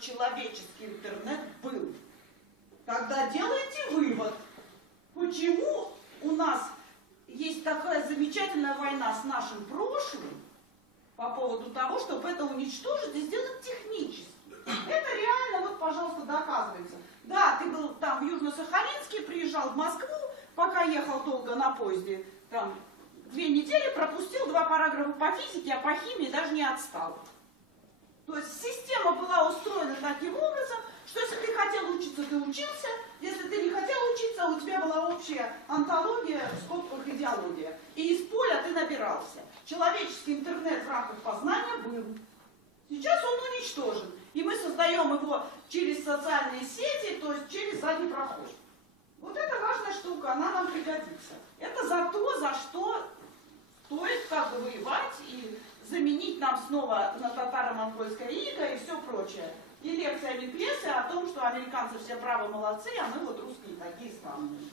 человеческий интернет был. Тогда делайте вывод, почему у нас есть такая замечательная война с нашим прошлым по поводу того, чтобы это уничтожить и сделать технически. Это реально, вот, пожалуйста, доказывается. Да, ты был там в Южно-Сахалинске, приезжал в Москву, пока ехал долго на поезде, там 2 недели, пропустил 2 параграфа по физике, а по химии даже не отстал. То есть система была устроена таким образом, что если ты хотел учиться, ты учился, если ты не хотел учиться, у тебя была общая антология, в скобках идеология. И из поля ты набирался. Человеческий интернет в рамках познания был. Сейчас он уничтожен. И мы создаем его через социальные сети, то есть через задний проход. Вот это важная штука, она нам пригодится. Это за то, за что стоит как бы воевать и заменить нам снова на татаро-монгольское иго и все прочее. И лекциями прессы о том, что американцы все правы, молодцы, а мы вот русские такие странные.